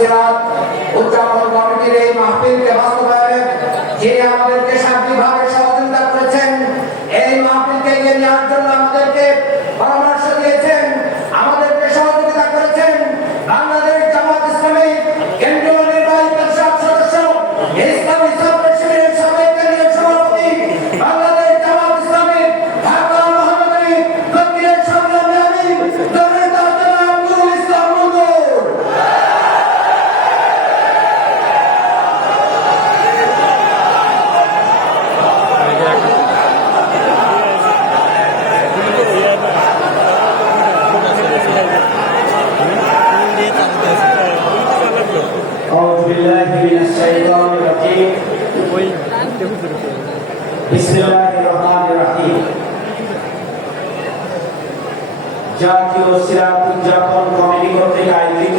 সিরাত উদযাপন কমিটির এই মাহফিলকে বাস্তবায়নে যিনি আমাদেরকে সার্বিকভাবে সহযোগিতা করেছেন, এই মাহফিলকে এগিয়ে নেওয়ার জন্য আমাদেরকে পরামর্শ দিয়েছেন, আমাদেরকে সহযোগিতা করেছেন বাংলাদেশ জামাত ইসলামী কেন্দ্রীয় নির্বাহী পরিষদ সদস্য, ইসলামী ছাত্র শিবিরের সাবেক কেন্দ্রীয় সভাপতি, বাংলাদেশ জামাত ইসলামী ঢাকা মহানগরী দক্ষিণের সংগ্রামী আমির জননেতা জনাব নুরুল ইসলাম নূর। أعوذ بالله من الشيطان الرجيم بسم الله الرحمن الرحيم জাতীয় সিরাত উদযাপন কমিটি কর্তৃক আয়োজিত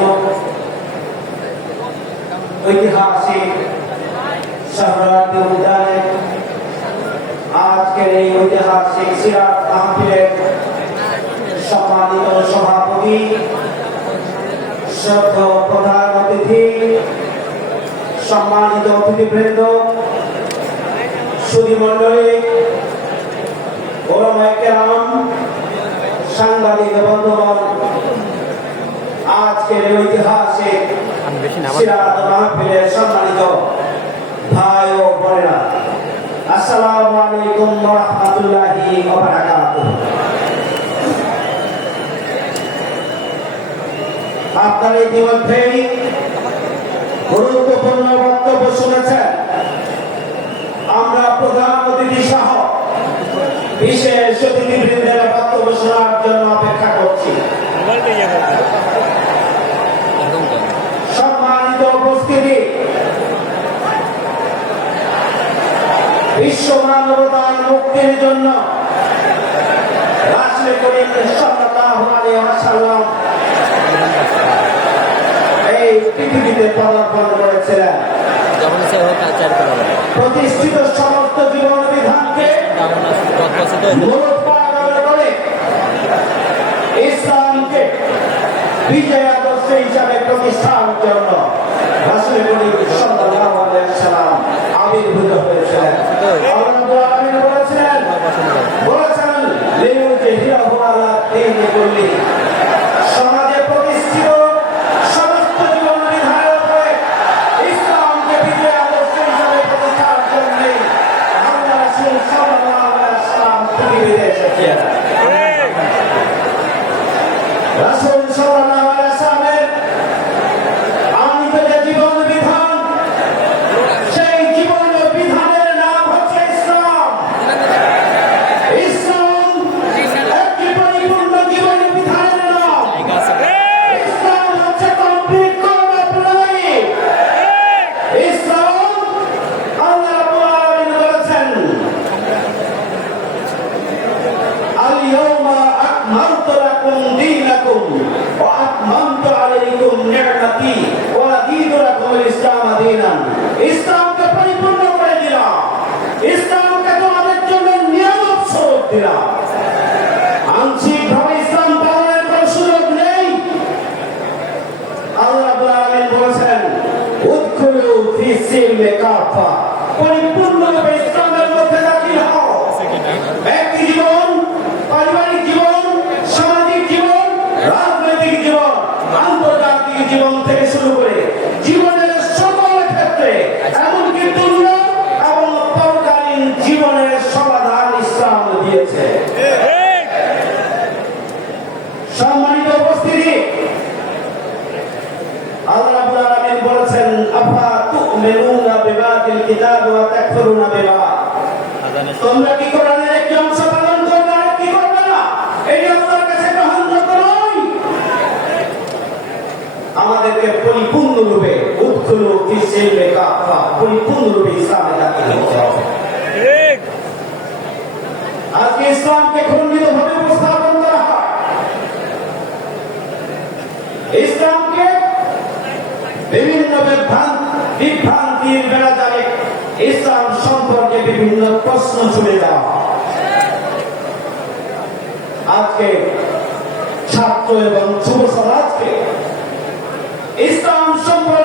ঐতিহাসিক সোহরাওয়ার্দী উদ্যানে আজকের এই ঐতিহাসিক সিরাত মাহফিলের সম্মানিত সভাপতি, শ্রদ্ধেয় প্রধান অতিথি, সম্মানিত অতিথিবৃন্দ, সুধী মণ্ডলী, ওলামায়ে কেরাম, সাংবাদিক বন্ধুগণ, আজকের ঐতিহাসিক সিরাত মাহফিলের সম্মানিত ভাই ও বোনেরা, আসসালামু আলাইকুম ওয়া রাহমাতুল্লাহি ওয়া বারাকাতুহু। আপনারা ইতিমধ্যেই গুরুত্বপূর্ণ বক্তব্য শুনেছেন। আমরা প্রধান অতিথি সহ বিশেষ অতিথিবৃন্দের বক্তব্য শোনার জন্য অপেক্ষা করছি। সম্মানিত উপস্থিতি, বিশ্ব মানবতার মুক্তির জন্য রাসূল করিম সাল্লাল্লাহু আলাইহি ওয়াসাল্লাম এই পৃথিবীতে পদার্পণ করেছিলেন। প্রতিষ্ঠিত সমস্ত জীবন বিধানকে মূলোৎপাটন করে ইসলামকে বিজয় আদর্শ হিসাবে প্রতিষ্ঠার জন্য রাসূল করিম সাল্লাল্লাহু আলাইহি ওয়াসাল্লাম আবির্ভূত হয়েছিলেন। আল্লাহ রাব্বুল আলামিন বলেছেন লিইউযহিরাহু আলা দীনি কুল্লিহি, সমাজে প্রতিষ্ঠিত সমস্ত জীবন বিধানের উপরে ইসলামকে বিজয় আদর্শ হিসাবে প্রতিষ্ঠার জন্য আল্লাহ রাসূল সাল্লাল্লাহু আলাইহি ওয়াসাল্লাম পৃথিবীতে এসেছেন। রাসূল সাল্লাল্লাহু আলাইহি ওয়াসাল্লামের আনিত যে জীবন বিধান, সেই জীবন বিধানের নাম হচ্ছে ইসলাম। ইসলাম একটি পরিপূর্ণ জীবন বিধানের নাম। ইসলাম হচ্ছে কমপ্লিট লাইফ। ইসলাম আল্লাহ রাব্বুল আলামিন বলেছেন, আল ইয়াউমা আকমালতু লাকুম দীনাকুম ওয়া আতমামতু আলাইকুম নি'মাতি ওয়া রাদিতু লাকুমুল ইসলাম দীনান। ইসলামকে পরিপূর্ণ করে দিলাম, ইসলামকে তোমাদের জন্য নিয়ামত স্বরূপ দিলাম। আংশিকভাবে ইসলাম পালনের কোনো সুযোগ নেই। আল্লাহ রাব্বুল আলামিন বলেছেন, উদখুলু ফি সিলমি কাফা, পরিপূর্ণভাবে ইসলামের মধ্যে দাখিল হও। ব্যক্তি জীবন, পারিবারিক জীবন, সামাজিক জীবন, রাজনৈতিক জীবন, আন্তর্জাতিক জীবন থেকে শুরু করে জীবনের সকল ক্ষেত্রে, এমনকি দুনিয়া এবং পরকালীন জীবনের সমাধান ইসলাম দিয়েছে। সম্মানিত উপস্থিতি, আল্লাহ রাব্বুল আলামিন বলেছেন, আফা তুমিনুনা বিবাদিল কিতাব ওয়া তাকফুরুনা বিবাদ, তোমরা কি কোরআনের একটি অংশ পালন করবে আর কি করবে না? এই আল্লাহর কাছে গ্রহণযোগ্য নয়। আমাদেরকে পরিপূর্ণরূপে উদখুলু ফি সিলমি কাফা, পরিপূর্ণরূপে ইসলামে দাখিল হতে হবে। আজকে ইসলামকে খণ্ডিতভাবে উপস্থাপন করা হয়। ইসলামকে বিভিন্ন বিভ্রান্তির বেড়াজালে ইসলাম সম্পর্কে বিভিন্ন প্রশ্ন ছুড়ে দেওয়া। আজকে ছাত্র এবং যুব সমাজকে ইসলাম সম্পর্কে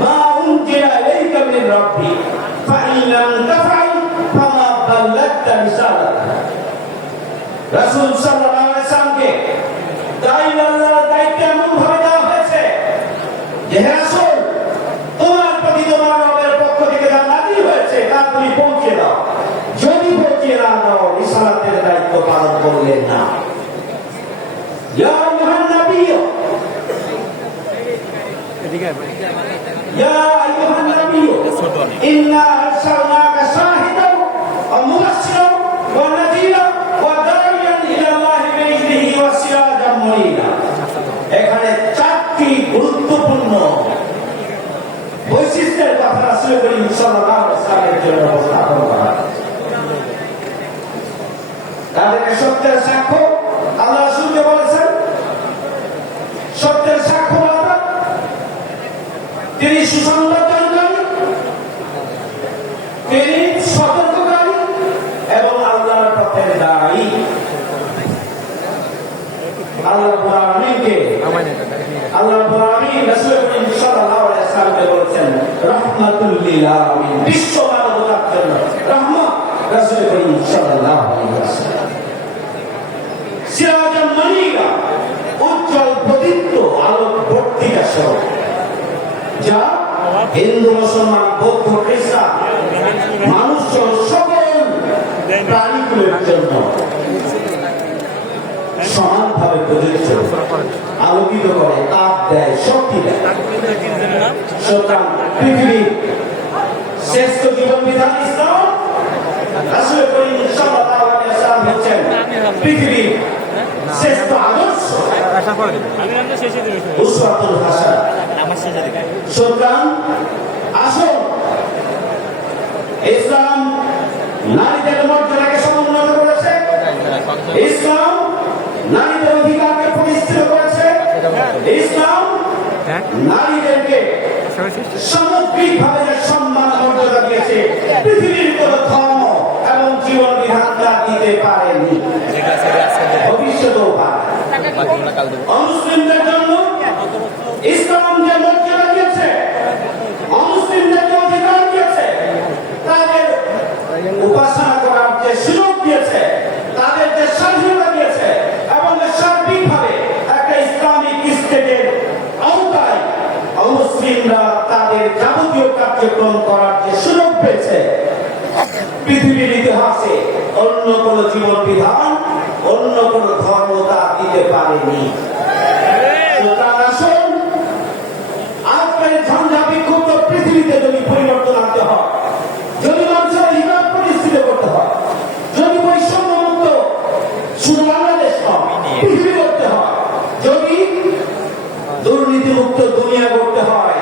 মা উনজিলা ইলাইকা মির রাব্বিক ফাইন লাম তাফআল ফামা বাল্লাগতা রিসালাতাহ। রাসূল সাল্লাল্লাহু আলাইহি ওয়াসাল্লামকে আল্লাহর দায়িত্ব এমন ভাবে দেওয়া হয়েছে যে হে রাসূল, তোমার প্রতি তোমার রবের পক্ষ থেকে যা নাযিল হয়েছে তা তুমি পৌঁছে দাও। যদি পৌঁছে না দাও, রিসালাতের দায়িত্ব পালন করলেন না। ইয়া আইয়ুহান নাবিয়্যু ইয়া আইয়ুহান নাবিয়্যু ইন্না আরসালনাকা শাহিদান ওয়া মুবাশশিরান ওয়া নাযীরান ওয়া দাঈয়ান ইলা আল্লাহি বিইذনিহি ওয়া সিরাজাম মুনীরা। এখানে চারটি গুরুত্বপূর্ণ বৈশিষ্ট্যের কথা রাসূল করিম সাল্লাল্লাহু আলাইহি ওয়াসাল্লামের জন্য উপস্থাপন করা। তাদেরকে সত্যের সাক্ষ্য আল্লাহ রাসূলকে বলেছেন, সত্যের সাক্ষ্য বলা, তিনি সুসংবাদকারী, তিনি সতর্ককারী এবং আল্লাহর পথের দায়ী। আল্লাহ রাব্বুল আলামিনকে আল্লাহ রাব্বুল আলামিন রাসূল করিম সাল্লাল্লাহু আলাইহি ওয়াসাল্লামকে বলেছেন রাহমাতুল লিল আলামিন, বিশ্ব মানবতার জন্য রহমত। রাসূল করিম সাল্লাল্লাহু আলাইহি ওয়াসাল্লাম সিরাজাম মুনীরা, উজ্জ্বল প্রদীপ্ত আলোক বর্তিকা স্বরূপ, যা হিন্দু, মুসলমান, বৌদ্ধ, খ্রিস্টান, মানুষ সকল প্রাণীগুলোর জন্য সমানভাবে প্রযোজ্য, আলোকিত করে, তাপ দেয়, শক্তি দেয়। সুতরাং পৃথিবীর শ্রেষ্ঠ জীবন বিধান ইসলাম। রাসূল করিম সাল্লাল্লাহু আলাইহি ওয়াসাল্লাম হচ্ছেন পৃথিবীর শ্রেষ্ঠ আদর্শ, উসওয়াতুল হাসানাহ। সুতরাং আসুন, ইসলাম নারীদের মর্যাদাকে সমুন্নত করেছে, ইসলাম নারীদের অধিকারকে প্রতিষ্ঠিত করেছে, ইসলাম নারীদেরকে সামগ্রিকভাবে যে সম্মান মর্যাদা দিয়েছে, পৃথিবীর কোন ধর্ম এবং জীবন বিধানটা দিতে পারেনি, ভবিষ্যতেও পারে। অমুসলিমদের জন্য ইসলাম যে মর্যাদা দিয়েছে, অমুসলিমদের যে অধিকার দিয়েছে, তাদের উপাসনা করার যে সুযোগ দিয়েছে, তাদের যে স্বাধীনতা দিয়েছে এবং সার্বিকভাবে একটা ইসলামিক স্টেটের আওতায় অমুসলিমরা তাদের যাবতীয় কার্যক্রম করার যে সুযোগ পেয়েছে, পৃথিবীর ইতিহাসে অন্য কোন জীবন বিধান, অন্য কোন ধর্ম তা দিতে পারেনি। সুতরাং আসুন, আজকের ঝঞ্ঝা বিক্ষুব্ধ পৃথিবীতে যদি পরিবর্তন আনতে হয়, যদি মানুষের অধিকার প্রতিষ্ঠিত করতে হয়, যদি বৈষম্যমুক্ত শুধু বাংলাদেশ নয় পৃথিবী করতে হয়, যদি দুর্নীতিমুক্ত দুনিয়া করতে হয়,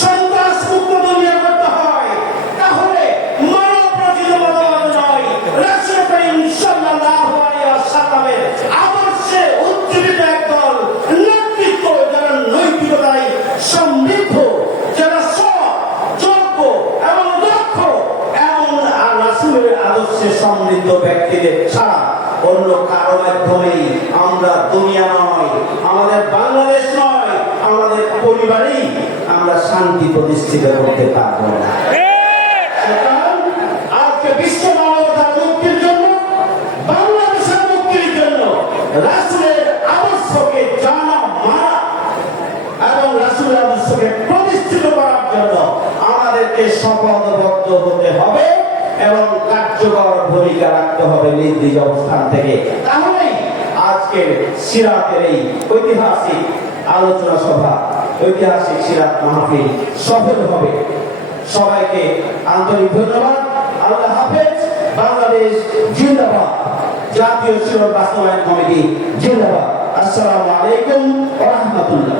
সন্ত্রাসমুক্ত দুনিয়া করতে হয়, তাহলে মানব রচিত মতবাদ নয়, রাসূল করিম সাল্লাল্লাহু আলাইহি ওয়াসাল্লামের আদর্শে উজ্জীবিত একদল নেতৃত্ব, যারা নৈতিকতায় সমৃদ্ধ, যারা সৎ, যোগ্য এবং দক্ষ, এমন রাসূলের আদর্শে সমৃদ্ধ ব্যক্তিদের ছাড়া অন্য কারো মাধ্যমেই আমরা দুনিয়া নয়, আমাদের বাংলাদেশ নয়, আমাদের পরিবারেই আমরা শান্তি প্রতিষ্ঠিত করতে পারব না। আজকে বিশ্ব মানবতার মুক্তির জন্য, বাংলাদেশের মুক্তির জন্য রাসূলের আদর্শকে জানা, মানা এবং রাসূলের আদর্শকে প্রতিষ্ঠিত করার জন্য আমাদেরকে শপথবদ্ধ হতে হবে এবং কার্যকর ভূমিকা রাখতে হবে নিজ নিজ অবস্থান থেকে। তাহলেই আজকের সিরাতের এই ঐতিহাসিক আলোচনা সভা, ঐতিহাসিক সিরাত মাহফিল সফল হবে। সবাইকে আন্তরিক ধন্যবাদ। আল্লাহ হাফেজ। বাংলাদেশ জিন্দাবাদ। জাতীয় সিরাত বাস্তবায়ন কমিটি জিন্দাবাদ। আসসালামু আলাইকুম ওয়া রাহমাতুল্লাহ।